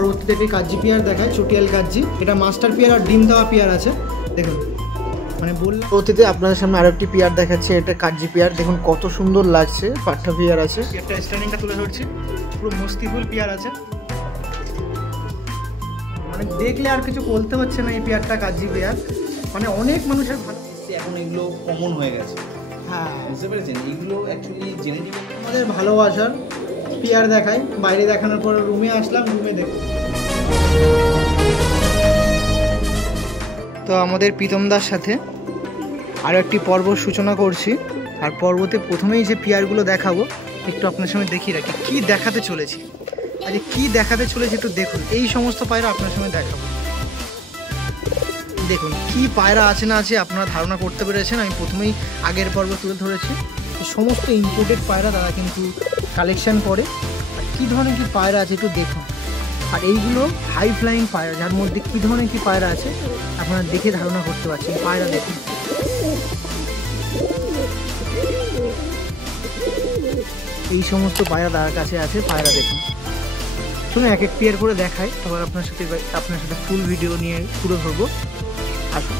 পরবর্তীতে একটি কাজি পেয়ার দেখায়, চটিয়াল কাজি। এটা মাস্টার পেয়ার আর ডিম দেওয়া পেয়ার আছে। দেখুন মানে বললাম পরবর্তীতে আপনাদের সামনে আরো একটি পেয়ার দেখাচ্ছে, এটা কাজি পেয়ার। দেখুন কত সুন্দর লাগছে, পাট্টা পেয়ার আছে। একটা স্ট্যান্ডিংটা তুলে ধরছি, পুরো মস্তিফুল পেয়ার আছে, মানে দেখলে আর কিছু বলতে হচ্ছে না। এই পেয়ারটা কাজি পেয়ার, মানে অনেক মানুষের ভালো। এখন এগুলো কমন হয়ে গেছে। হ্যাঁ বুঝতে পেরেছেন, এগুলো অ্যাকচুয়ালি জেনেটিক আমাদের ভালোবাসার পেয়ার দেখাই। বাইরে দেখানোর পর রুমে আসলাম, রুমে দেখো তো আমাদের প্রীতমদার সাথে আরও একটি পর্ব সূচনা করছি। আর পর্বতে প্রথমেই যে পেয়ারগুলো দেখাবো একটু আপনার সামনে দেখিয়ে রাখি কি দেখাতে চলেছি। আচ্ছা কি দেখাতে চলেছি একটু দেখুন। এই সমস্ত পায়রা আপনার সামনে দেখাবো। দেখুন কি পায়রা আছে না আছে আপনারা ধারণা করতে পেরেছেন। আমি প্রথমেই আগের পর্ব তুলে ধরেছি সমস্ত ইম্পোর্টেড পায়রা তারা কিন্তু কালেকশন করে। আর কী ধরনের কি পায়রা আছে একটু দেখুন। আর এইগুলো হাই ফ্লাইং পায়রা, যার মধ্যে কী ধরনের কি পায়রা আছে আপনারা দেখে ধারণা করতে পারছেন। পায়রা দেখুন, এই সমস্ত পায়রা তার কাছে আছে। পায়রা দেখুন, শুনুন এক এক পেয়ার করে দেখায়, আবার আপনার সাথে ফুল ভিডিও নিয়ে পুরো ধরবো। আসুন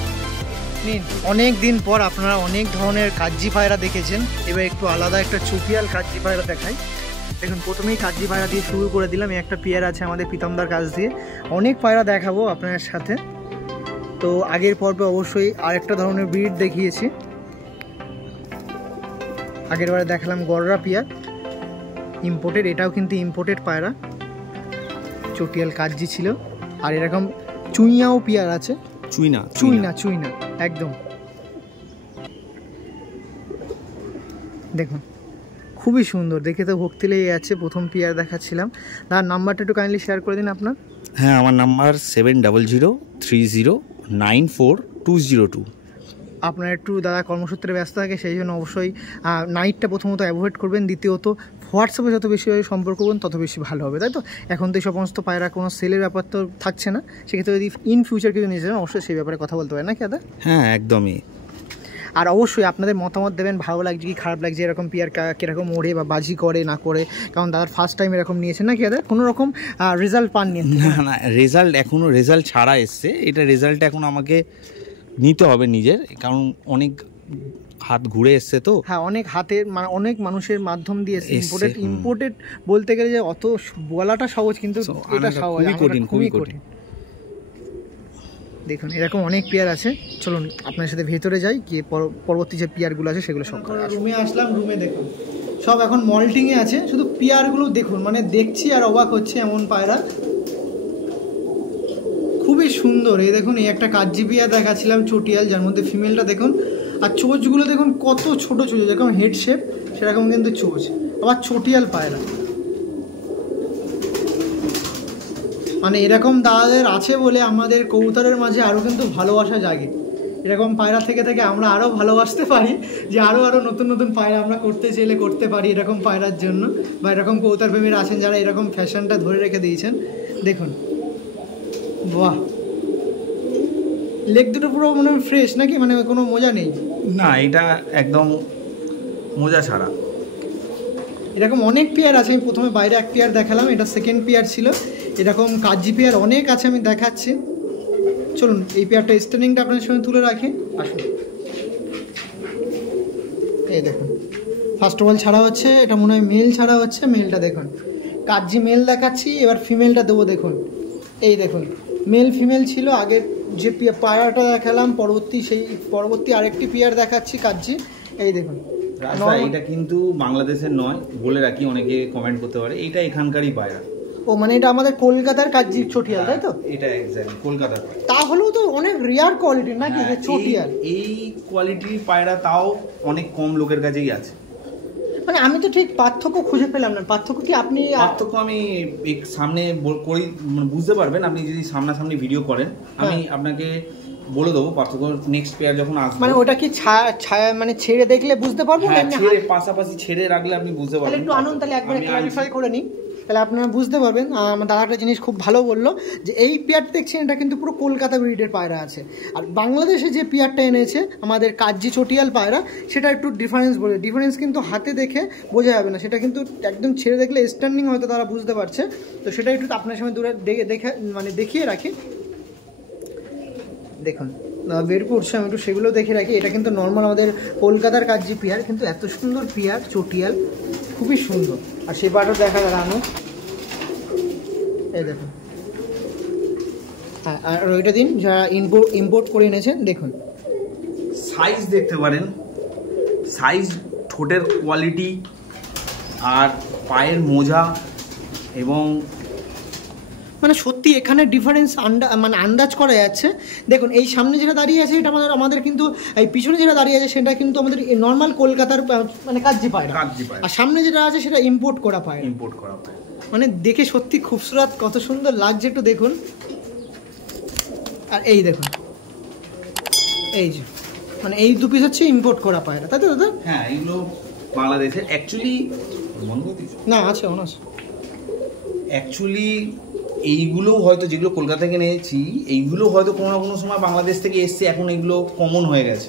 নিন। অনেক দিন পর আপনারা অনেক ধরনের কাজি পায়রা দেখেছেন, এবার একটু আলাদা একটা চটিয়াল কাজি পায়রা দেখাই। দেখুন প্রথমেই কাজি পায়রা দিয়ে শুরু করে দিলাম। একটা পেয়ার আছে আমাদের প্রীতমদার কাছ দিয়ে। অনেক পায়রা দেখাবো আপনার সাথে। তো আগের পর্বে অবশ্যই আরেকটা ধরনের ব্রিড দেখিয়েছি। আগেরবারে দেখালাম গররা পেয়ার, ইম্পোর্টেড। এটাও কিন্তু ইম্পোর্টেড পায়রা, চটিয়াল কাজি ছিল। আর এরকম চুইয়াও পেয়ার আছে। চুইনা একদম। দেখুন খুবই সুন্দর, দেখে তো ভক্তি লেগে যাচ্ছে। প্রথম পেয়ার দেখাচ্ছিলাম, তার নাম্বারটা একটু কাইন্ডলি শেয়ার করে দিন আপনার। হ্যাঁ, আমার নাম্বার 7003094202। আপনার একটু দাদা কর্মসূত্রে ব্যস্ত থাকে, সেই জন্য অবশ্যই নাইটটা প্রথমত অ্যাভয়েড করবেন। দ্বিতীয়ত হোয়াটসঅ্যাপে যত বেশি সম্পর্ক করবেন তত বেশি ভালো হবে, তাই তো? এখন তো এই সমস্ত পায়রা কোনো সেলের ব্যাপার তো থাকছে না, সেক্ষেত্রে যদি ইন ফিউচার কিছু নিয়ে যান অবশ্যই সেই ব্যাপারে কথা বলতে পারেন, নাকি দাদা? হ্যাঁ একদমই। আর অবশ্যই আপনাদের মতামত দেবেন, ভালো লাগছে কি খারাপ লাগছে, এরকম পেয়ার কীরকম ওড়ে বা বাজি করে না করে। কারণ দাদার ফার্স্ট টাইম এরকম নিয়েছেন নাকি দাদা? কোনো রকম রেজাল্ট পাননি? না, রেজাল্ট এখনও রেজাল্ট ছাড়া এসছে। এটা রেজাল্ট এখন আমাকে নিতে হবে নিজের, কারণ অনেক হাত ঘুরে এসছে তো। হ্যাঁ, অনেক হাতের মানে অনেক মানুষের মাধ্যম দিয়ে ইম্পোর্টেড বলতে গেলে যে অত বলাটা সহজ, কিন্তু এটা সহজ, খুবই কঠিন। দেখুন এরকম অনেক পেয়ার আছে। চলুন আপনার সাথে ভেতরে যাই, গিয়ে পরবর্তী যে পেয়ারগুলো আছে সেগুলো সব। রুমে আসলাম, রুমে দেখুন সব এখন মল্টিংয়ে আছে। শুধু পেয়ারগুলো দেখুন, মানে দেখছি আর অবাক হচ্ছে এমন পায়রা, খুবই সুন্দর। এই দেখুন এই একটা কাজি পেয়ার দেখাচ্ছিলাম চটিয়াল, যার মধ্যে ফিমেলটা দেখুন। আর চোঁচগুলো দেখুন কত ছোট চোঁচ, যেরকম হেড শেপ সেরকম কিন্তু চোঁচ। আবার চটিয়াল পায়রা, মানে এরকম দাদাদের আছে বলে আমাদের কবুতরের মাঝে আরও কিন্তু ভালোবাসা জাগে। এরকম পায়রা থেকে থেকে আমরা আরও ভালোবাসতে পারি, যে আরও নতুন নতুন পায়রা আমরা করতে চাইলে করতে পারি এরকম পায়রার জন্য। বা এরকম কবুতর প্রেমীরা আছেন যারা এরকম ফ্যাশনটা ধরে রেখে দিয়েছেন। দেখুন বাহ, লেগ দুটো পুরো মানে ফ্রেশ নাকি, মানে কোনো মজা নেই? না, এটা একদম মজা ছাড়া। এরকম অনেক পেয়ার আছে। আমি প্রথমে বাইরে এক পেয়ার দেখালাম, এটা সেকেন্ড পেয়ার ছিল। এরকম কাজি পেয়ার অনেক আছে, আমি দেখাচ্ছি। চলুন এই পেয়ারটা স্ট্যান্ডিংটা আপনার সঙ্গে তুলে রাখি। আসুন এই দেখুন, ফার্স্ট অফ অল ছাড়া হচ্ছে, এটা মনে হয় মেল ছাড়া হচ্ছে। মেলটা দেখুন, কাজি মেল দেখাচ্ছি, এবার ফিমেলটা দেবো। দেখুন এই দেখুন মেল ফিমেল ছিল আগের যে পায়রাটা দেখালাম, পরবর্তী আরেকটি পেয়ার দেখাচ্ছি কাজি। এই দেখুন এটা কিন্তু বাংলাদেশের নয়, বলে রাখি, অনেকে কমেন্ট করতে পারে। এটা এখানকারই পায়রা। ও মানে এটা আমাদের কলকাতার কাজি চটিয়াল, তাই তো? এটা এক্স্যাক্টলি কলকাতার। তাহলেও তো অনেক রিয়ার কোয়ালিটির নাকি চটিয়াল? এই কোয়ালিটির পায়রা তাও অনেক কম লোকের কাছেই আছে। মানে আমি তো ঠিক পার্থক্য খুঁজে পেলাম না। পার্থক্য কি আপনি? পার্থক্য আমি সামনে করি, মানে বুঝতে পারবেন আপনি যদি সামনাসামনি ভিডিও করেন। আমি আপনাকে বলে দেবো পার্থক্য নেক্সট পেয়ার যখন আসবে। মানে ওটা কি ছায়া মানে ছেড়ে দেখলে বুঝতে পারবো? ছেড়ে পাশাপাশি ছেড়ে রাখলে আপনি বুঝতে পারবেন। একটু আনুন তাহলে একবার ক্লারিফাই করে নিই। তাহলে আপনারা বুঝতে পারবেন। আমার দাদা একটা জিনিস খুব ভালো বললো যে এই পেয়ারটা দেখছেন এটা কিন্তু পুরো কলকাতা ব্রিডের পায়রা আছে, আর বাংলাদেশে যে পেয়ারটা এনেছে আমাদের কাজ্জি চটিয়াল পায়রা সেটা একটু ডিফারেন্স বলে, ডিফারেন্স কিন্তু হাতে দেখে বোঝা যাবে না, সেটা কিন্তু একদম ছেড়ে দেখলে স্ট্যান্ডিং হয়তো তারা বুঝতে পারছে। তো সেটা একটু আপনার সামনে দূরে দেখে মানে দেখিয়ে রাখি। দেখুন বের করছে, আমি একটু সেগুলো দেখে রাখি। এটা কিন্তু নর্মাল আমাদের কলকাতার কাজ্জি পেয়ার, কিন্তু এত সুন্দর পেয়ার চটিয়াল, খুবই সুন্দর। আর সেই পাটা দেখা গেল আমি এই দেখুন, হ্যাঁ আর ওইটা দিন যারা ইম্পোর্ট করে এনেছেন। দেখুন সাইজ দেখতে পারেন, সাইজ, ঠোঁটের কোয়ালিটি আর পায়ের মোজা, এবং মানে সত্যি এখানে ডিফারেন্স আন্দাজ করা যাচ্ছে। দেখুন এই সামনে যেটা দাঁড়িয়ে আছে এটা আমাদের কিন্তু, এই পিছনে যেটা দাঁড়িয়ে আছে সেটা কিন্তু আমাদের নর্মাল কলকাতার মানে কাজ্জি পায়রা, আর সামনে যেটা আছে সেটা ইম্পোর্ট করা পায়রা। মানে দেখে সত্যি খুবসুরত, কত সুন্দর লাগছে একটু দেখুন। আর এই দেখুন, এই যে মানে এই দু পিস হচ্ছে ইম্পোর্ট করা পায়রা, তাই তো দাদা? হ্যাঁ, এগুলো বাংলাদেশের অ্যাকচুয়ালি না আছে অ্যাকচুয়ালি এইগুলো হয়তো যেগুলো কলকাতা থেকে নিয়েছি এইগুলো হয়তো কোনো না কোনো সময় বাংলাদেশ থেকে এসছে, এখন এগুলো কমন হয়ে গেছে।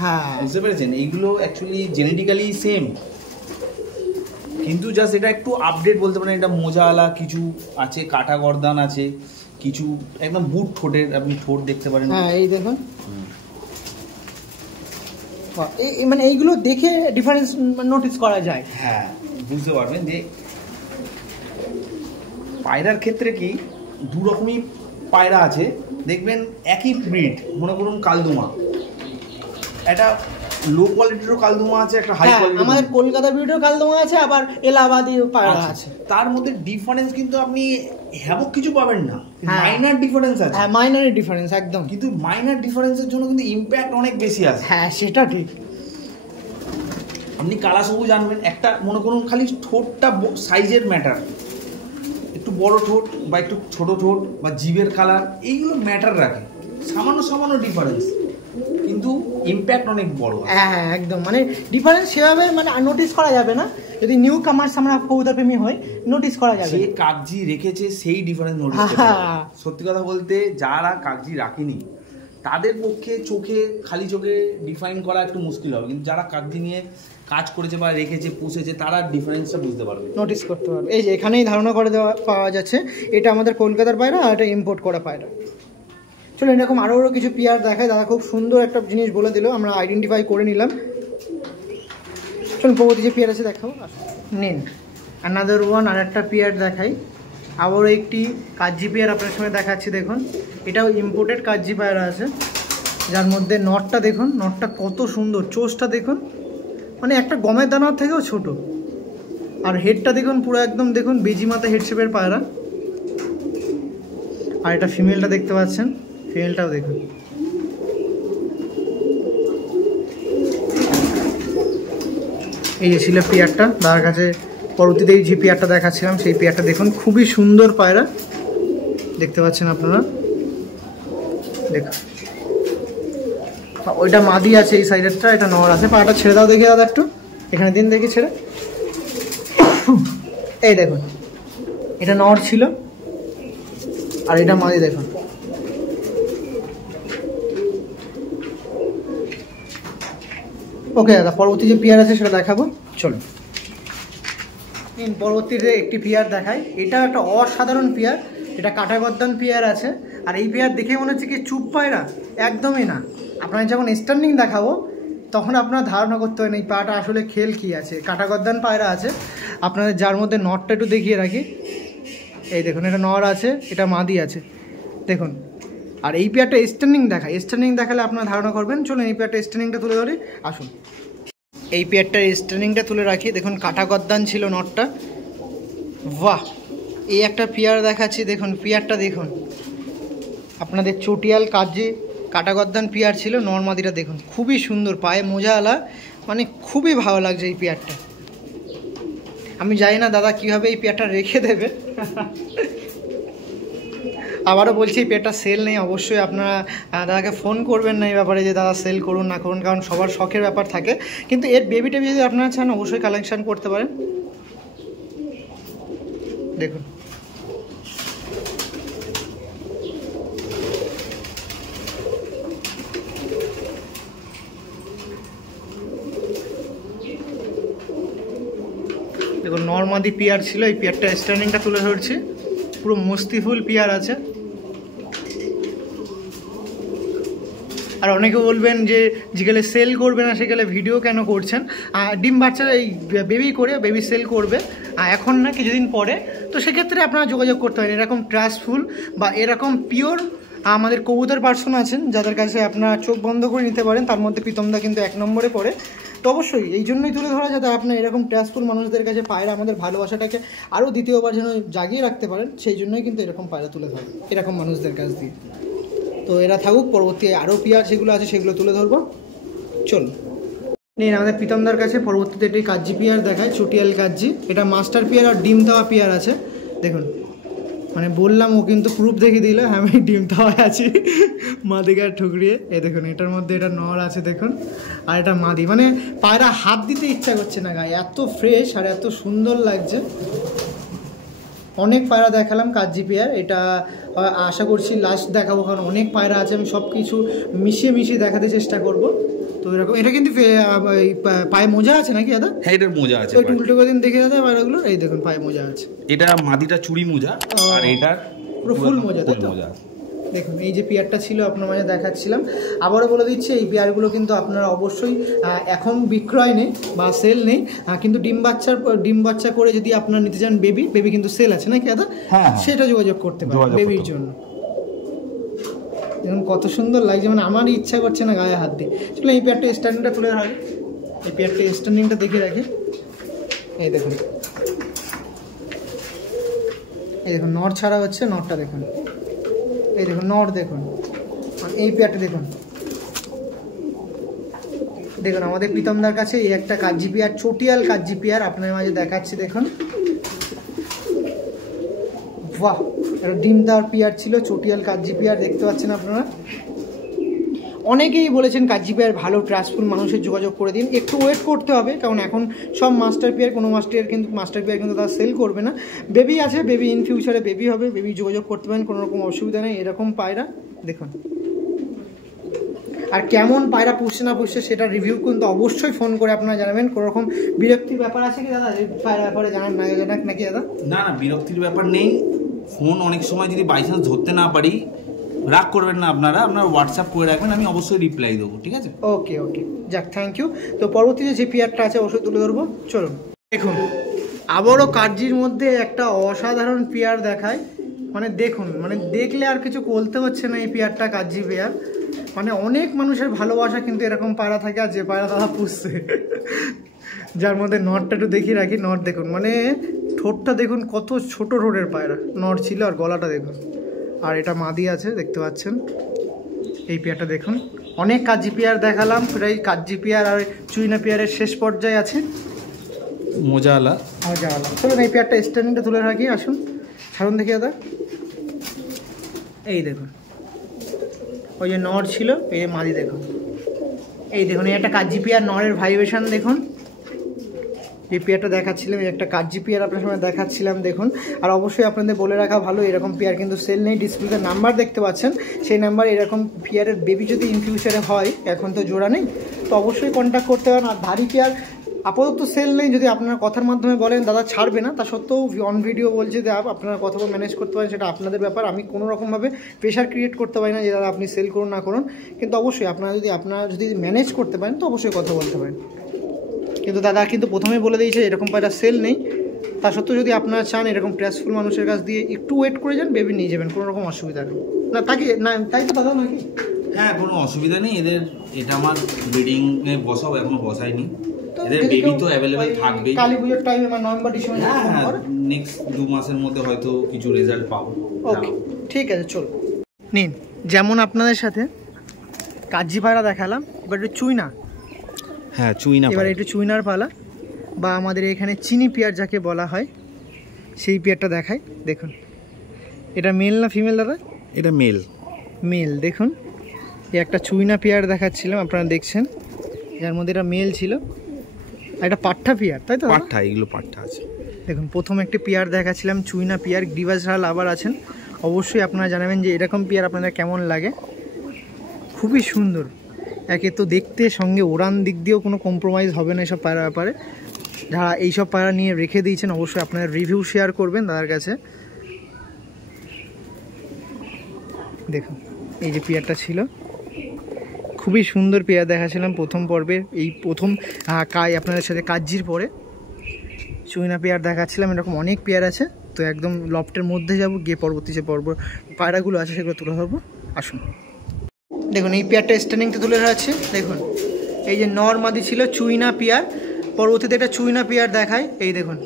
হ্যাঁ বুঝতে পেরেছেন, এইগুলো অ্যাকচুয়ালি জেনেটিক্যালি সেম, কিন্তু জাস্ট এটা একটু আপডেট বলতে পারেন। এটা মোজাওয়ালা কিছু আছে, কাটা গর্দান আছে, কিছু একদম বুট ঠোঁটের, আপনি ঠোঁট দেখতে পারেন। হ্যাঁ এই দেখুন, মানে এইগুলো দেখে ডিফারেন্স নোটিস করা যায়। হ্যাঁ বুঝতে পারবেন যে পায়রার ক্ষেত্রে কি দু রকমই পায়রা আছে, দেখবেন একই ব্রিড, মনে করুন কালদুমা, একটা লো কোয়ালিটিরও কালদুমা আছে, একটা হাই কোয়ালিটির। আমাদের কলকাতা ব্রিডেরও কালদুমা আছে, আবার এলাহাবাদিও পায়রা আছে। তার মধ্যে ডিফারেন্স কিন্তু আপনি হ্যাভক কিছু পাবেন না, মাইনার ডিফারেন্স আছে। হ্যাঁ মাইনার ডিফারেন্স একদম, কিন্তু মাইনার ডিফারেন্সের জন্য কিন্তু ইমপ্যাক্ট অনেক বেশি আছে। হ্যাঁ সেটা ঠিক। আপনি কালা সবুজ আনবেন, একটা মনে করুন খালি ঠোঁটটা সাইজের ম্যাটার, একটু বড় ঠোঁট বা একটু ছোট ঠোঁট বা জিভের কালার, এইগুলো ম্যাটার রাখে, সামান্য ডিফারেন্স, কিন্তু ইমপ্যাক্ট অনেক বড়। হ্যাঁ হ্যাঁ একদম, মানে ডিফারেন্স সেভাবে মানে নোটিস করা যাবে না, যদি নিউ কামার্স আমরা কবুতরপ্রেমী হই নোটিস করা যাবে। যে কাগজি রেখেছে সেই ডিফারেন্স নোটিস করতে হবে। সত্যি কথা বলতে যারা কাগজি রাখেনি তাদের পক্ষে খালি চোখে ডিফাইন করা একটু মুশকিল হবে, কিন্তু যারা কাগজি নিয়ে কাজ করেছে বা রেখেছে পুষেছে তারা ডিফারেন্সটা বুঝতে পারবে, নোটিস করতে পারবে। এই যে এখানেই ধারণা করে পাওয়া যাচ্ছে এটা আমাদের কলকাতার পায়রা আর এটা ইম্পোর্ট করা পায়রা। চলো এরকম আরও কিছু পেয়ার দেখায়, দাদা খুব সুন্দর একটা জিনিস বলে দিল, আমরা আইডেন্টিফাই করে নিলাম। চলুন পরবর্তী যে পেয়ার আছে দেখাও, নিন অ্যানাদার ওয়ান, আর একটা পেয়ার দেখাই। আবারও একটি কাজ্জি পেয়ার আপনার সঙ্গে দেখাচ্ছি। দেখুন এটাও ইম্পোর্টেড কাজ্জি পায়রা আছে, যার মধ্যে নটটা দেখুন, নটটা কত সুন্দর, চোষটা দেখুন মানে একটা গমের দানার থেকেও ছোট, আর হেডটা দেখুন পুরো একদম দেখুন বেজি মাথা হেড শেপের পায়রা। আর এটা ফিমেলটা দেখতে পাচ্ছেন, ফিমেলটাও দেখুন। এই যে ছিল পেয়ারটা তার কাছে, পরবর্তীতে যে পেয়ারটা দেখাচ্ছিলাম সেই পেয়ারটা দেখুন, খুবই সুন্দর পায়রা দেখতে পাচ্ছেন আপনারা। দেখুন ওইটা মাদি আছে, এই সাইডেরটা এটা নর আছে। পাটা ছেড়ে দাও দেখি দাদা একটু, এখানে দিন দেখি ছেড়ে। এই দেখুন এটা নর ছিল আর এটা মাদি দেখুন। ওকে দাদা পরবর্তী যে পেয়ার আছে সেটা দেখাবো, চলুন। পরবর্তীতে একটি পেয়ার দেখায়, এটা একটা অসাধারণ পেয়ার, এটা কাটাগর্দান পেয়ার আছে। আর এই পেয়ার দেখে মনে হচ্ছে কি চুপ পায়রা, একদমই না। আপনার যখন স্ট্যান্ডিং দেখাবো তখন আপনারা ধারণা করতে পারেন এই পাটা আসলে খেল কি আছে। কাটাগর্দান পায়রা আছে আপনাদের, যার মধ্যে নটটা একটু দেখিয়ে রাখি। এই দেখুন এটা নর আছে, এটা মাদি আছে দেখুন। আর এই পেয়ারটা স্ট্যান্ডিং দেখায়, স্ট্যান্ডিং দেখালে আপনারা ধারণা করবেন। চলুন এই পেয়ারটা স্ট্যান্ডিংটা তুলে ধরি, আসুন। এই পেয়ারটার স্ট্যান্ডিংটা তুলে রাখি। দেখুন কাটাগর্দান ছিল নটটা, বাহ। এই একটা পেয়ার দেখাচ্ছি, দেখুন পেয়ারটা দেখুন আপনাদের চটিয়াল কাজ্জি কাটাগর্দান পেয়ার ছিল, নর্মাদিটা দেখুন খুবই সুন্দর, পায়ে মোজাওয়ালা, মানে খুবই ভালো লাগছে এই পেয়ারটা। আমি জানি না দাদা কীভাবে এই পেয়ারটা রেখে দেবে। আবারও বলছি এই পেয়ারটা সেল নেই, অবশ্যই আপনারা দাদাকে ফোন করবেন না এই ব্যাপারে যে দাদা সেল করুন না করুন, কারণ সবার শখের ব্যাপার থাকে। কিন্তু এর বেবি টেবি যদি আপনারা চান অবশ্যই কালেকশান করতে পারেন। দেখুন। দেখুন নর্মাদি পেয়ার ছিল, এই পেয়ারটা স্ট্যান্ডিংটা তুলে ধরছি, পুরো মস্তিফুল পেয়ার আছে। আর অনেকে বলবেন যে যেগুলো সেল করবে না সেগুলো ভিডিও কেন করছেন, ডিম বাচ্চা এই বেবি করে বেবি সেল করবে এখন না কিছুদিন পরে, তো সেক্ষেত্রে আপনারা যোগাযোগ করতে পারেন। এরকম ট্রাস্টফুল বা এরকম পিওর আমাদের কবুতর পার্সন আছেন যাদের কাছে আপনারা চোখ বন্ধ করে নিতে পারেন, তার মধ্যে প্রীতমদা কিন্তু 1 নম্বরে পড়ে। তো অবশ্যই এই জন্যই তুলে ধরা যাতে আপনার এরকম ট্রাস্টফুল মানুষদের কাছে পায়রা আমাদের ভালোবাসাটাকে আরও দ্বিতীয়বার যেন জাগিয়ে রাখতে পারেন, সেই জন্যই কিন্তু এরকম পায়রা তুলে ধরে এরকম মানুষদের কাছ দিয়ে। তো এরা থাকুক, পরবর্তী আরও পেয়ার যেগুলো আছে সেগুলো তুলে ধরবো। চলুন নিন আমাদের প্রীতমদার কাছে পরবর্তীতে একটি কাজ্জি পেয়ার দেখায়, চটিয়াল কাজ্জি। এটা মাস্টার পেয়ার আর ডিম দেওয়া পেয়ার আছে। দেখুন মানে বললাম, ও কিন্তু প্রুফ দেখে দিল, আমি ডিম দেওয়া আছি মাদিকার ঠুকরিয়ে। এই দেখুন এটার মধ্যে এটা নর আছে দেখুন, আর এটা মাদি। মানে পায়রা হাত দিতে ইচ্ছা করছে না গায়ে, এত ফ্রেশ আর এত সুন্দর লাগছে। অনেক পায়রা দেখালাম কাজ্জি পেয়ার, এটা আশা করছি লাস্ট দেখাবো, কারণ অনেক পায়রা আছে, আমি সব কিছু মিশিয়ে দেখাতে চেষ্টা করব। তো এরকম এটা কিন্তু পায়ে মোজা আছে নাকি দাদা? হ্যাঁ এটার মোজা আছে, একটু উল্টো করে দিন দেখে দাদা পায়রাগুলো। এই দেখুন পায়ে মোজা আছে, এটা মাদিটা চুড়ি মোজা আর এটার পুরো ফুল মোজা। তাই তো দেখুন এই যে পেয়ারটা ছিল আপনার মাঝে দেখাচ্ছিলাম, আবারও বলে দিচ্ছি এই পেয়ারগুলো কিন্তু আপনারা অবশ্যই এখন বিক্রয় নেই বা সেল নেই, কিন্তু ডিম বাচ্চা করে যদি আপনারা নিতে চান বেবি কিন্তু সেল আছে নাকি দাদা? হ্যাঁ সেটা যোগাযোগ করতে পারেন বেবির জন্য। দেখুন কত সুন্দর লাগছে, মানে আমার ইচ্ছা করছে না গায়ে হাত দিয়ে। চলো এই পেয়ারটা স্ট্যান্ডিংটা তুলে ধরা, এই পেয়ারটা স্ট্যান্ডিংটা দেখে রাখি। এই দেখুন নর ছাড়া হচ্ছে, নরটা দেখুন, এই দেখুন নর দেখুন, আর এই পেয়ারটা দেখুন। দেখুন আমাদের প্রীতমদার কাছে এই একটা কাজ্জি পেয়ার, চটিয়াল কাজ্জি পেয়ার আপনার মাঝে দেখাচ্ছি। দেখুন বাহ, এটা ডিম দেওয়ার পেয়ার ছিল, চটিয়াল কাজ্জি পেয়ার দেখতে পাচ্ছেন আপনারা। অনেকেই বলেছেন কাজ্জি পেয়ার ভালো, ট্রাস্টফুল মানুষের যোগাযোগ করে দিন। একটু ওয়েট করতে হবে, কারণ এখন সব মাস্টার পেয়ার, কোনো মাস্টার পেয়ার কিন্তু তারা সেল করবে না। বেবি আছে, বেবি ইন ফিউচারে বেবি হবে, বেবি যোগাযোগ করতে পারেন, কোনো রকম অসুবিধা নেই। এরকম পায়রা দেখুন, আর কেমন পায়রা পুষছে না পুষছে সেটা রিভিউ কিন্তু অবশ্যই ফোন করে আপনারা জানাবেন। কোনো রকম বিরক্তির ব্যাপার আছে কি দাদা এই পায়রা ব্যাপারে জানান নাকি দাদা? না বিরক্তির ব্যাপার নেই। ফোন অনেক সময় যদি বাই চান্স ধরতে না পারি, রাগ করবেন না আপনারা হোয়াটসঅ্যাপ করে রাখবেন, আমি অবশ্যই রিপ্লাই দেবো, ঠিক আছে? ওকে যাক, থ্যাংক ইউ। তো পরবর্তীতে যে পেয়ারটা আছে অবশ্যই তুলে ধরবো। চলুন দেখুন আবারও কাজ্জির মধ্যে একটা অসাধারণ পেয়ার দেখায়। মানে দেখুন, মানে দেখলে আর কিছু বলতে হচ্ছে না, এই পেয়ারটা কাজ্জি পেয়ার। মানে অনেক মানুষের ভালোবাসা কিন্তু এরকম পায়রা থাকে, আর যে পায়রা তারা পুষছে। যার মধ্যে নটটা একটু দেখিয়ে রাখি, নট দেখুন, মানে ঠোঁটটা দেখুন কত ছোট ঠোঁটের পায়রা নট ছিল, আর গলাটা দেখুন, আর এটা মাদি আছে দেখতে পাচ্ছেন। এই পেয়ারটা দেখুন, অনেক কাজ্জি পেয়ার দেখালাম, প্রায় কাজ্জি পেয়ার আর চুইনা পেয়ারের শেষ পর্যায়ে আছে মোজাওয়ালা। চলুন এই পেয়ারটা স্ট্যান্ডিংটা তুলে রাখি, আসুন ছাড়ুন দেখি দাদা। এই দেখুন ওই যে নর ছিল, এই মাদি দেখুন, এই দেখুন এই একটা কাজ্জি পেয়ার, নরের ভাইব্রেশন দেখুন। যে পেয়ারটা দেখাচ্ছিলাম এই একটা কাজ্জি পেয়ার আপনার সময় দেখাচ্ছিলাম দেখুন। আর অবশ্যই আপনাদের বলে রাখা ভালো, এরকম পেয়ার কিন্তু সেল নেই। ডিসপ্লেতে নাম্বার দেখতে পাচ্ছেন, সেই নাম্বার এরকম পেয়ারের বেবি যদি ইন ফিউচারে হয়, এখন তো জোড়া নেই, তো অবশ্যই কন্ট্যাক্ট করতে পারেন। আর ধারি পেয়ার আপাতত সেল নেই, যদি আপনারা কথার মাধ্যমে বলেন দাদা ছাড়বে না, তা সত্ত্বেও অন ভিডিও বলছে যে আপনারা কথা ম্যানেজ করতে পারেন, সেটা আপনাদের ব্যাপার। আমি কোনো রকমভাবে প্রেশার ক্রিয়েট করতে পারি না যে দাদা আপনি সেল করুন না করুন, কিন্তু অবশ্যই আপনারা যদি ম্যানেজ করতে পারেন তো অবশ্যই কথা বলতে পারেন। কিন্তু দাদা কিন্তু প্রথমেই বলে দিয়েছে এরকম পায়রা সেল নেই, তা সত্ত্বেও যদি আপনারা চান এরকম ট্রাস্টফুল মানুষের কাছ দিয়ে একটু ওয়েট করে যান, বেবি নিয়ে যাবেন, কোনো রকম অসুবিধা নেই না। তাই তো দাদা নাকি? হ্যাঁ কোনো অসুবিধা নেই, এদের এটা আমার ব্রিডিংয়ে বসাও, এখনো বসাইনি। এদের বেবি তো অ্যাভেলেবেল থাকবেই কালী পুজোর টাইমে বা নভেম্বর ডিসেম্বর। হ্যাঁ নেক্সট 2 মাসের মধ্যে হয়তো কিছু রেজাল্ট পাবো। ওকে ঠিক আছে, চলো নিন। যেমন আপনাদের সাথে কাজ্জি পায়রা দেখালাম, এবার একটু চুইনা। হ্যাঁ চুইনা, এবার একটু চুইনার পালা, বা আমাদের এখানে চিনি পেয়ার যাকে বলা হয়, সেই পেয়ারটা দেখায়। দেখুন এটা মেল না ফিমেল দাদা? এটা মেল। দেখুন এই একটা চুইনা পেয়ার দেখাচ্ছিলাম, আপনারা দেখছেন, যার মধ্যে এটা মেল ছিল, আর এটা পাঠা পেয়ার, তাই তো? পাঠা, এগুলো পাঠা আছে। দেখুন প্রথম একটি পেয়ার দেখাচ্ছিলাম চুইনা পেয়ার, গ্রিবাজ ছাড়া লাভার আছেন অবশ্যই আপনারা জানাবেন যে এরকম পেয়ার আপনাদের কেমন লাগে। খুবই সুন্দর, একে তো দেখতে, সঙ্গে ওড়ান দিক দিয়েও কোনো কম্প্রোমাইজ হবে না এইসব পায়রা ব্যাপারে। যারা এইসব পায়রা নিয়ে রেখে দিয়েছেন অবশ্যই আপনারা রিভিউ শেয়ার করবেন দাদার কাছে। দেখুন এই যে পেয়ারটা ছিল, খুবই সুন্দর পেয়ার দেখাছিলাম প্রথম পর্বে, এই প্রথম আপনাদের সাথে কাজির পরে চুইনা পেয়ার দেখাচ্ছিলাম। এরকম অনেক পেয়ার আছে, তো একদম লফটের মধ্যে যাব, গিয়ে পরবর্তী যে পায়রাগুলো আছে সেগুলো তুলে ধরবো। আসুন দেখুন এই পেয়ারটা স্ট্যান্ডিংটা তুলে ধরাচ্ছে। দেখুন এই যে নর মাদি ছিল চুইনা পেয়ার, পরবর্তীতে একটা চুইনা পেয়ার দেখায়। এই দেখুন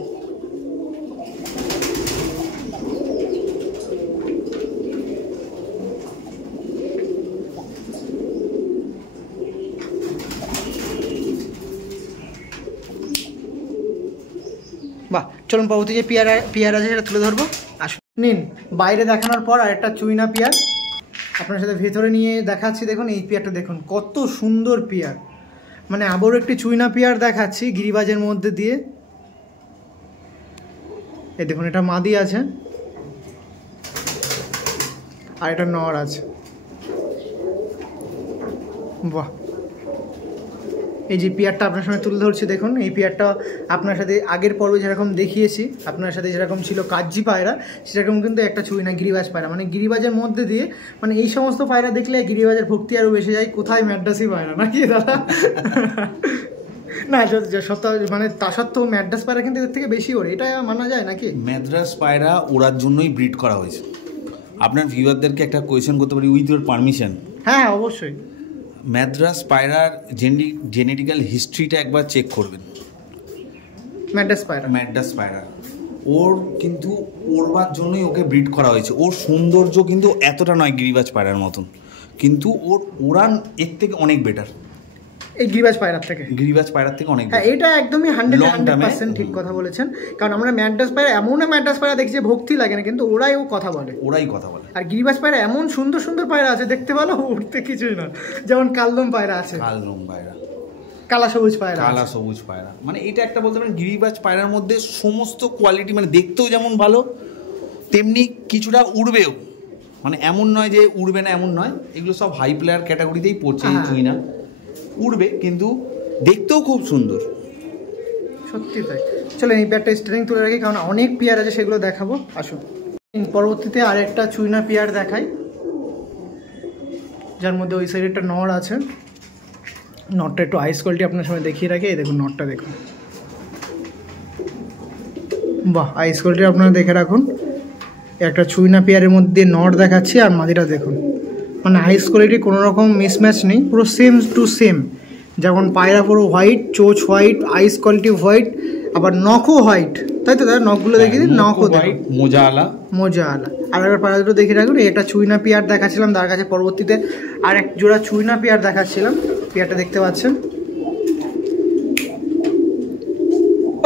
বাহ, চলুন পরবর্তী যে পেয়ার আছে সেটা তুলে ধরবো। আসুন নিন, বাইরে দেখানোর পর আরেকটা চুইনা পেয়ার আপনার সাথে ভেতরে নিয়ে দেখাচ্ছি। দেখুন এই পেয়ারটা দেখুন কত সুন্দর পেয়ার, মানে আবারও একটি চুইনা পেয়ার দেখাচ্ছি গিরিবাজের মধ্যে দিয়ে। এই দেখুন এটা মাদি আছে আর এটা নর আছে। বাহ, এই যে পেয়ারটা আপনার সামনে তুলে ধরছি দেখুন, এই পেয়ারটা আপনার সাথে আগের পর্বে যেরকম দেখিয়েছি, আপনার সাথে যেরকম ছিল কাজ্জি পায়রা, সেরকম কিন্তু একটা চুইনা গিরিবাজ পায়রা, মানে গিরিবাজের মধ্যে দিয়ে, মানে এই সমস্ত পায়রা দেখলে গিরিবাজের ভক্তি আরও বেশি যায়। কোথায় ম্যাড্রাসি পায়রা নাকি দাদা? না সত্য, মানে তা সত্ত্বেও ম্যাড্রাস পায়রা কিন্তু এর থেকে বেশি ওড়ে, এটা মানা যায় নাকি? ম্যাড্রাস পায়রা ওড়ার জন্যই ব্রিড করা হয়েছে। আপনার ভিউয়ারদেরকে একটা কোয়েশ্চেন করতে পারি উইথ ইউর পারমিশন? হ্যাঁ অবশ্যই। ম্যাড্রাস পায়রার জেনেটিক্যাল হিস্ট্রিটা একবার চেক করবেন। ম্যাড্রাস পায়রা ওর কিন্তু ওড়বার জন্যই ওকে ব্রিড করা হয়েছে। ওর সৌন্দর্য কিন্তু এতটা নয় গিরিবাজ পায়রার মতন, কিন্তু ওর ওড়ান এর থেকে অনেক বেটার, এই গিরিবাজ পায়রার থেকে অনেক। হ্যাঁ, এটা একদমই 100% ঠিক কথা বলেছেন। কারণ আমরা ম্যাড্রাস পায়রা, এমন ম্যাড্রাস পায়রা দেখছি ভক্তি লাগে না, কিন্তু ওরাই কথা বলে। আর গিরিবাজ পায়রা এমন সুন্দর সুন্দর পায়রা আছে, দেখতে ভালো, উঠতে কিছুই না। যেমন কালদম পায়রা আছে, কালা সবুজ পায়রা, মানে এটা একটা বলতে পারেন গিরিবাজ পায়রার মধ্যে সমস্ত কোয়ালিটি, মানে দেখতেও যেমন ভালো তেমনি কিছুটা উড়বেও, মানে এমন নয় যে উড়বে না, এমন নয়। এগুলো সব হাই প্লেয়ার ক্যাটাগরিতেই পড়ছে। চুইনা উড়বে কিন্তু দেখতেও খুব সুন্দর, সত্যি তাই। চলো এই পেয়ারটা স্ট্যান্ডিং তুলে রাখি, কারণ অনেক পেয়ার আছে সেগুলো দেখাবো। আসুন পরবর্তীতে আরেকটা চুইনা পেয়ার দেখাই, যার মধ্যে ওই সাইডে একটা নর আছে। নটটা একটু আইস কোয়ালিটি আপনার সামনে দেখিয়ে রাখি। এই দেখুন নটটা দেখুন, বাহ, আইস কোয়ালিটি আপনারা দেখে রাখুন। একটা চুইনা পেয়ারের মধ্যে নট দেখাচ্ছি, আর মাদিটা দেখুন, মানে আইস কোয়ালিটি কোনো রকম মিসম্যাচ নেই, পুরো সেম টু সেম। যেমন পায়রা পুরো হোয়াইট, চোচ হোয়াইট, আইস কোয়ালিটি হোয়াইট, আবার নখও হোয়াইট, তাই তো দাদা? নখগুলো দেখিয়ে দিন, নখও হোয়াইট, মোজা আলা। আর একবার পায়রা দুটো দেখে রাখুন। এটা চুইনা পেয়ার দেখাচ্ছিলাম তার কাছে, পরবর্তীতে আর এক জোড়া চুইনা পেয়ার দেখাচ্ছিলাম। পেয়ারটা দেখতে পাচ্ছেন।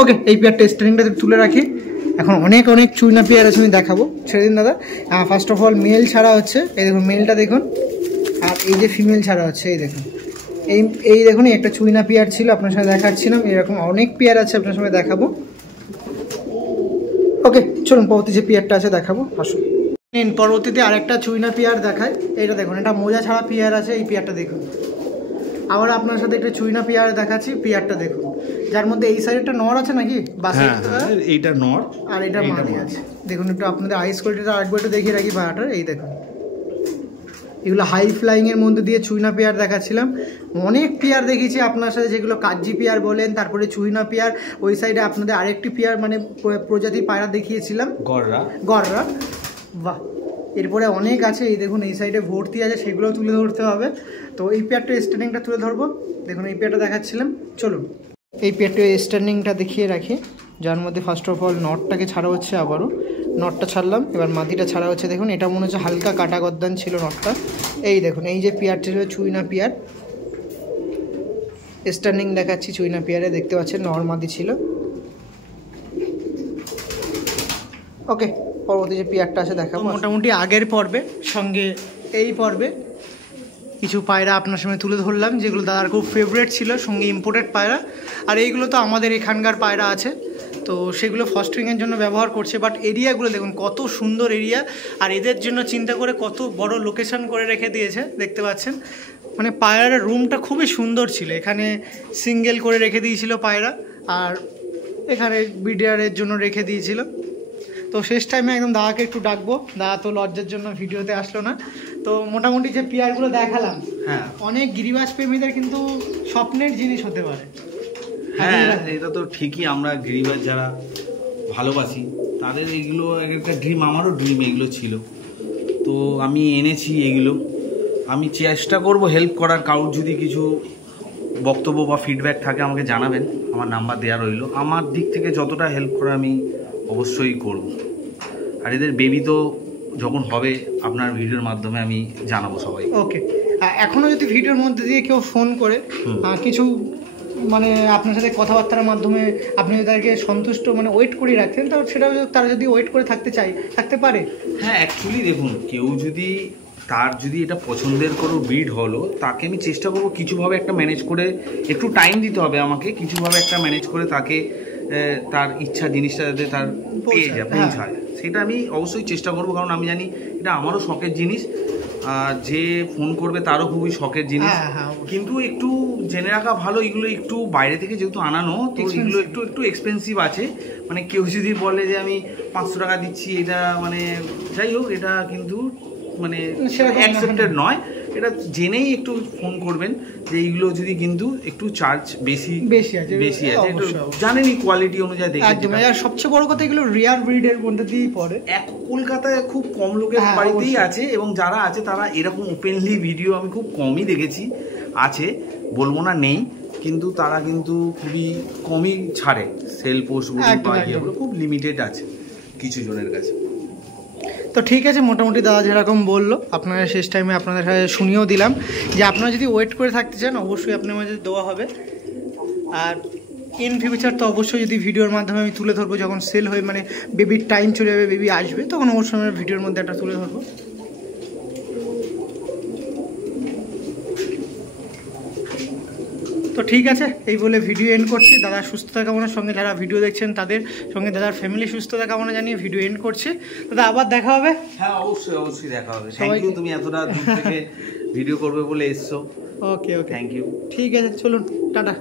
ওকে, এই পেয়ারটা স্ট্যান্ডিংটা তুলে রাখি। এখন অনেক চুইনা পেয়ার আছে, আমি দেখাবো, ছেড়ে দিন দাদা। ফার্স্ট অফ অল মেল ছাড়া হচ্ছে, এই দেখুন মেলটা দেখুন, আর এই যে ফিমেল ছাড়া হচ্ছে, এই দেখুন। এই দেখুন একটা চুইনা পেয়ার ছিল আপনার সাথে দেখাচ্ছিলাম, এরকম অনেক পেয়ার আছে আপনার সাথে দেখাবো। ওকে, চলুন পরবর্তী যে পেয়ারটা আছে দেখাবো। আসুন নিন, পরবর্তীতে আরেকটা চুইনা পেয়ার দেখায়। এটা দেখুন, এটা মোজা ছাড়া পেয়ার আছে, এই পেয়ারটা দেখুন। আবার আপনার সাথে একটা চুইনা পেয়ার দেখাচ্ছি, পেয়ারটা দেখুন, যার মধ্যে এই সাইডটা নর আছে নাকি? এইটা নর আর এটা মাদি আছে। দেখুন একটু আপনাদের আইস কোয়ালিটিটা আরেকবার একটু দেখিয়ে রাখি পায়রাটার। এই দেখুন, এগুলো হাই ফ্লাইং এর মধ্যে দিয়ে চুইনা পেয়ার দেখাচ্ছিলাম। অনেক পেয়ার দেখিয়েছি আপনার সাথে, যেগুলো কাজ্জি পেয়ার বলেন, তারপরে চুইনা পেয়ার। ওই সাইডে আপনাদের আরেকটি পেয়ার, মানে প্রজাতি পায়রা দেখিয়েছিলাম, গররা। বাহ, এরপরে অনেক আছে, এই দেখুন এই সাইডে ভর্তি আছে, সেগুলোও তুলে ধরতে হবে। তো এই পেয়ারটা স্ট্যান্ডিংটা তুলে ধরবো। দেখুন এই পেয়ারটা দেখাচ্ছিলাম, চলুন এই পেয়ারটা স্ট্যান্ডিংটা দেখিয়ে রাখি, যার মধ্যে ফার্স্ট অফ অল নটটাকে ছাড়া হচ্ছে, আবারও নটটা ছাড়লাম, এবার মাদিটা ছাড়া হচ্ছে। দেখুন এটা মনে হচ্ছে হালকা কাটা গদ্দান ছিল নটটা। এই দেখুন এই যে পেয়ারটা ছিল চুইনা পেয়ার, স্ট্যান্ডিং দেখাচ্ছি চুইনা পেয়ারে, দেখতে পাচ্ছেন নর মাদি ছিল। ওকে, পরবর্তী যে পেয়ারটা আছে দেখাবো। মোটামুটি আগের পর্বে সঙ্গে এই পর্বে কিছু পায়রা আপনার সামনে তুলে ধরলাম, যেগুলো দাদার খুব ফেভারিট ছিল, সঙ্গে ইম্পোর্টেড পায়রা। আর এইগুলো তো আমাদের এখানকার পায়রা আছে। তো সেগুলো ফস্টারিংয়ের জন্য ব্যবহার করছে। বাট এরিয়াগুলো দেখুন কত সুন্দর এরিয়া, আর এদের জন্য চিন্তা করে কত বড় লোকেশন করে রেখে দিয়েছে, দেখতে পাচ্ছেন। মানে পায়রার রুমটা খুবই সুন্দর ছিল, এখানে সিঙ্গেল করে রেখে দিয়েছিল পায়রা, আর এখানে বিডিআরের জন্য রেখে দিয়েছিল। তো শেষ টাইমে একদম দাদাকে একটু ডাকবো, দাদা তো লজ্জার জন্য ভিডিওতে আসলো না। তো মোটামুটি যে পেয়ারগুলো দেখালাম, হ্যাঁ অনেক গিরিবাজ প্রেমীদের কিন্তু স্বপ্নের জিনিস হতে পারে। হ্যাঁ এটা তো ঠিকই, আমরা গিরিবাজ যারা ভালোবাসি তাদের এগুলো একটা ড্রিম, আমারও ড্রিম এগুলো ছিল। তো আমি এনেছি এগুলো, আমি চেষ্টা করব হেল্প করার। কারোর যদি কিছু বক্তব্য বা ফিডব্যাক থাকে আমাকে জানাবেন, আমার নাম্বার দেওয়া রইল। আমার দিক থেকে যতটা হেল্প করা আমি অবশ্যই করব। আর এদের বেবি তো যখন হবে আপনার ভিডিওর মাধ্যমে আমি জানাবো সবাই। ওকে, এখনও যদি ভিডিওর মধ্যে দিয়ে কেউ ফোন করে কিছু মানে আপনার সাথে কথাবার্তার মাধ্যমে আপনি তাদেরকে সন্তুষ্ট মানে ওয়েট করে রাখছেন, তো সেটাও তারা যদি ওয়েট করে থাকতে চায় থাকতে পারে। হ্যাঁ অ্যাকচুয়ালি দেখুন, কেউ যদি তার যদি এটা পছন্দের কোনো ব্রিড হলো, তাকে আমি চেষ্টা করবো কিছুভাবে একটা ম্যানেজ করে, একটু টাইম দিতে হবে আমাকে, কিছুভাবে একটা ম্যানেজ করে তাকে তার ইচ্ছা জিনিসটা যাতে তার পেয়ে যায়, পৌঁছায়, সেটা আমি অবশ্যই চেষ্টা করবো। কারণ আমি জানি এটা আমারও শখের জিনিস, আর যে ফোন করবে তারও খুবই শখের জিনিস। কিন্তু একটু জেনে রাখা ভালো, এগুলো একটু বাইরে থেকে যেহেতু আনানো, তো এগুলো একটু একটু এক্সপেন্সিভ আছে। মানে কেউ যদি বলে যে আমি 500 টাকা দিচ্ছি এটা, মানে যাই হোক, এটা কিন্তু মানে অ্যাকসেপ্টেড নয়। এটা জেনেই একটু ফোন করবেন যে এইগুলো যদি কিন্তু একটু চার্জ বেশি আছে, একটু জানেনই কোয়ালিটি অনুযায়ী দেখে। একদম, আর সবচেয়ে বড় কথা এগুলো রিয়ার ব্রিডের মধ্যে দিয়েই পড়ে। কলকাতায় খুব কম লোকের বাড়িতেই আছে, এবং যারা আছে তারা এরকম ওপেনলি ভিডিও আমি খুব কমই দেখেছি। আছে, বলবো না নেই, কিন্তু তারা কিন্তু খুবই কমই ছাড়ে সেল পোস্টগুলো বা ইয়েগুলো, খুব লিমিটেড আছে কিছু জনের কাছে। তো ঠিক আছে, মোটামুটি দাদা যেরকম বললো আপনারা শেষ টাইমে আপনাদের কাছে শুনিয়েও দিলাম যে আপনারা যদি ওয়েট করে থাকতে চান অবশ্যই আপনার মাঝে দেওয়া হবে। আর ইন ফিউচার তো অবশ্যই যদি ভিডিওর মাধ্যমে আমি তুলে ধরবো, যখন সেল হয়ে মানে বেবির টাইম চলে যাবে, বেবি আসবে, তখন অবশ্যই আমরা ভিডিওর মধ্যে একটা তুলে ধরবো। তো ঠিক আছে, এই বলে ভিডিও এন্ড করছি। দাদা সুস্থতা কামনার সঙ্গে যারা ভিডিও দেখছেন তাদের সঙ্গে দাদার ফ্যামিলি সুস্থতা কামনা জানিয়ে ভিডিও এন্ড করছি। দাদা আবার দেখা হবে। হ্যাঁ অবশ্যই অবশ্যই দেখা হবে। থ্যাংক ইউ, তুমি এতটা দূর থেকে ভিডিও করবে বলে এসছো। ওকে ওকে, থ্যাংক ইউ। ঠিক আছে, চলুন টাটা।